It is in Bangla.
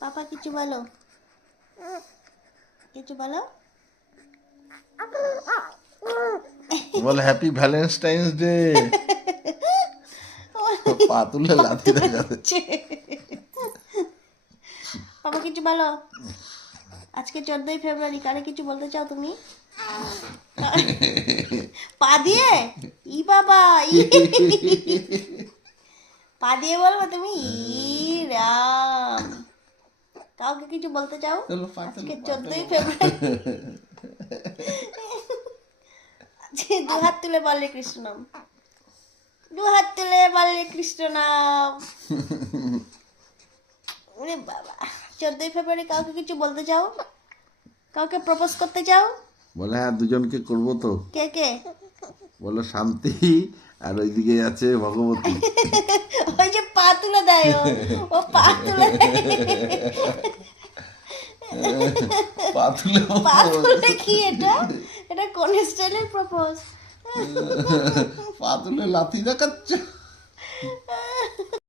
পাপা কিছু বলো, কিছু বলো। বল হ্যাপি ভ্যালেন্টাইন্স ডে। পা তুলে লাথি দেখাচ্ছে। পাপা কিছু বলো। আজকে 14ই ফেব্রুয়ারি, কারে কিছু বলতে চাও তুমি? পা দিয়ে? ই বাবা, পা দিয়ে বলবো তুমি? রাম, কাউকে কিছু বলতে চাও আজকে 14ই ফেব্রুয়ারি? আজকে দু হাত তুলে বলে কৃষ্ণ নাম, দু হাত তুলে বলে কৃষ্ণ নাম। ওরে বাবা, 14ই ফেব্রুয়ারি কাউকে কিছু বলতে চাও? কাউকে প্রপোজ করতে চাও? বলে হ্যাঁ দুজনকে করবো তো। কে কে? বলো শান্তি আর ওইদিকে আছে ভগবতী। ওই যে পা তুলে দেয়, ও পা তুলে পা তুলে পা তুলে কি এটা? এটা কোন স্টাইলের প্রপোজ? পা তুলে লাথি দেখাচ্ছে।